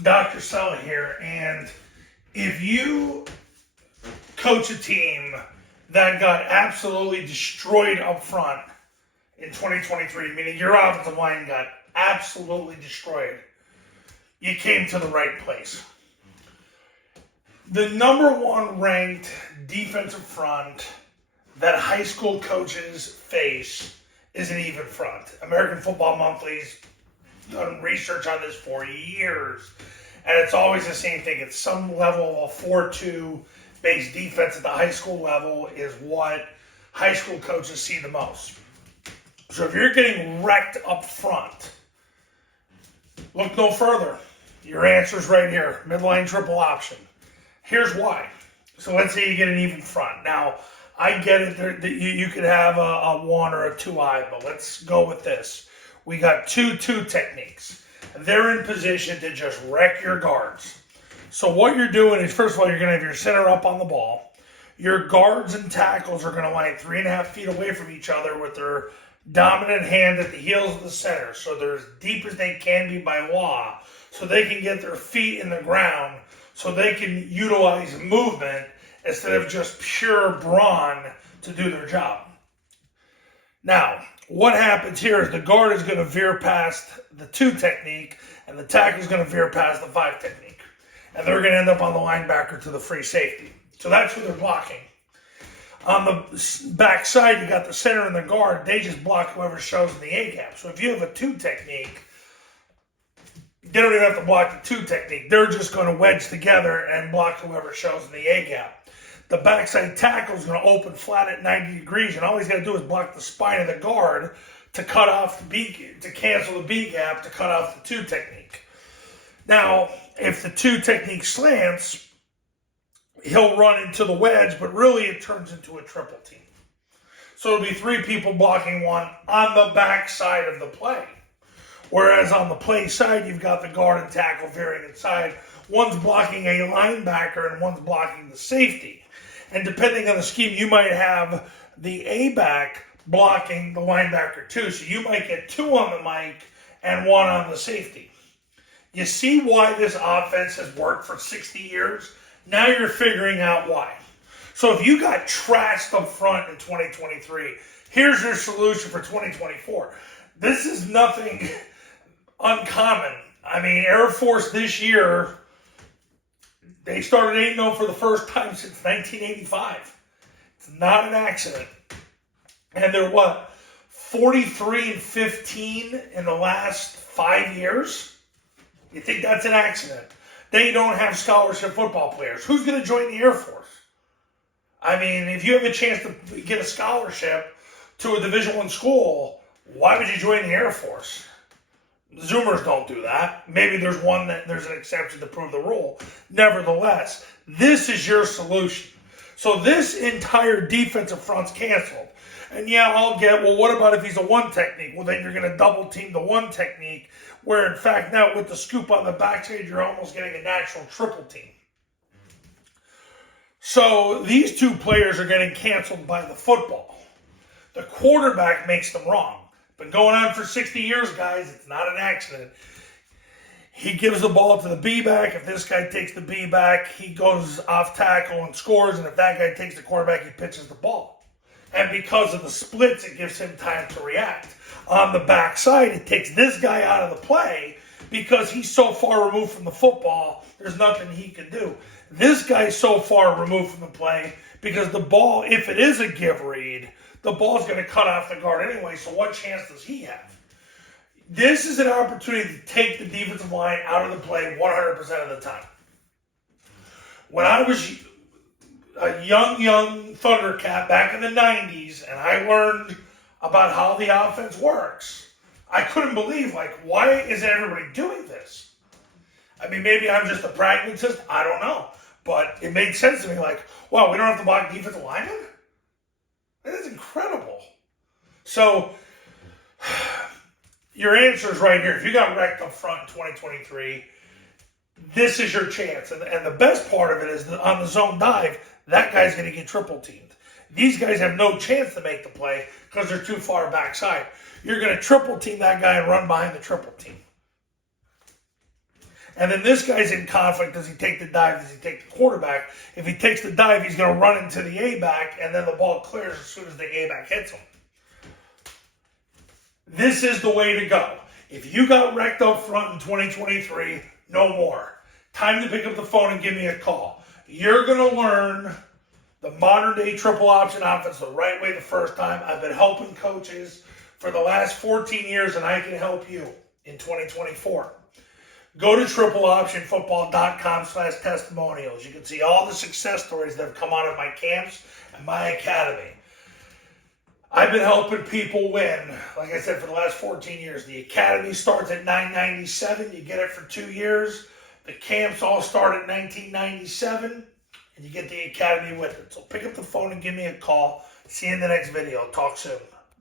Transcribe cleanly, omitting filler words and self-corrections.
Dr. Sully here, and if you coach a team that got absolutely destroyed up front in 2023, meaning your offensive line got absolutely destroyed, you came to the right place. The number one ranked defensive front that high school coaches face is an even front. American Football Monthly's done research on this for years, and it's always the same thing. It's some level of a 4-2 based defense at the high school level is what high school coaches see the most. So if you're getting wrecked up front, look no further. Your answer's right here, midline triple option. Here's why. So let's say you get an even front. Now, I get it. You could have a 1 or a 2-eye, but let's go with this. We got 2-2 techniques. They're in position to just wreck your guards. So what you're doing is, first of all, you're going to have your center up on the ball. Your guards and tackles are going to line 3.5 feet away from each other with their dominant hand at the heels of the center. So they're as deep as they can be by law, so they can get their feet in the ground, so they can utilize movement instead of just pure brawn to do their job. Now, what happens here is the guard is going to veer past the 2 technique, and the tackle is going to veer past the 5 technique. And they're going to end up on the linebacker to the free safety. So that's who they're blocking. On the back side, you got the center and the guard. They just block whoever shows in the A-gap. So if you have a 2 technique, they don't even have to block the 2 technique. They're just going to wedge together and block whoever shows in the A-gap. The backside tackle is going to open flat at 90 degrees, and all he's got to do is block the spine of the guard to cut off the B, to cancel the B-gap, to cut off the 2 technique. Now, if the 2 technique slants, he'll run into the wedge, but really it turns into a triple team. So it'll be 3 people blocking one on the back side of the play. Whereas on the play side, you've got the guard and tackle veering inside. One's blocking a linebacker and one's blocking the safety. And depending on the scheme, you might have the A-back blocking the linebacker too. So you might get 2 on the mic and 1 on the safety. You see why this offense has worked for 60 years? Now you're figuring out why. So if you got trashed up front in 2023, here's your solution for 2024. This is nothing uncommon. I mean, Air Force this year, they started 8-0 for the first time since 1985. It's not an accident. And they're 43-15 in the last 5 years? You think that's an accident? They don't have scholarship football players. Who's going to join the Air Force? I mean, if you have a chance to get a scholarship to a Division I school, why would you join the Air Force? Zoomers don't do that. Maybe there's an exception to prove the rule. Nevertheless, this is your solution. So this entire defensive front's canceled. And yeah, I'll get, well, what about if he's a 1 technique? Well, then you're going to double team the 1 technique, where in fact now with the scoop on the backside, you're almost getting a natural triple team. So these 2 players are getting canceled by the football. The quarterback makes them wrong. Been going on for 60 years, guys. It's not an accident. He gives the ball to the B-back. If this guy takes the B-back, he goes off tackle and scores. And if that guy takes the quarterback, he pitches the ball. And because of the splits, it gives him time to react. On the backside, it takes this guy out of the play because he's so far removed from the football, there's nothing he can do. This guy's so far removed from the play because the ball, if it is a give read, the ball's going to cut off the guard anyway, so what chance does he have? This is an opportunity to take the defensive line out of the play 100% of the time. When I was a young Thundercat back in the 90s, and I learned about how the offense works, I couldn't believe, why isn't everybody doing this? I mean, maybe I'm just a pragmatist, I don't know. But it made sense to me, wow, we don't have to block defensive linemen? That is incredible. So, your answer is right here. If you got wrecked up front in 2023, this is your chance. And the best part of it is that on the zone dive, that guy's going to get triple teamed. These guys have no chance to make the play because they're too far backside. You're going to triple team that guy and run behind the triple team. And then this guy's in conflict. Does he take the dive? Does he take the quarterback? If he takes the dive, he's going to run into the A-back, and then the ball clears as soon as the A-back hits him. This is the way to go. If you got wrecked up front in 2023, no more. Time to pick up the phone and give me a call. You're going to learn the modern-day triple option offense the right way the first time. I've been helping coaches for the last 14 years, and I can help you in 2024. Go to tripleoptionfootball.com/testimonials. You can see all the success stories that have come out of my camps and my academy. I've been helping people win, like I said, for the last 14 years. The academy starts at $997. You get it for 2 years. The camps all start at $1997, and you get the academy with it. So pick up the phone and give me a call. See you in the next video. Talk soon.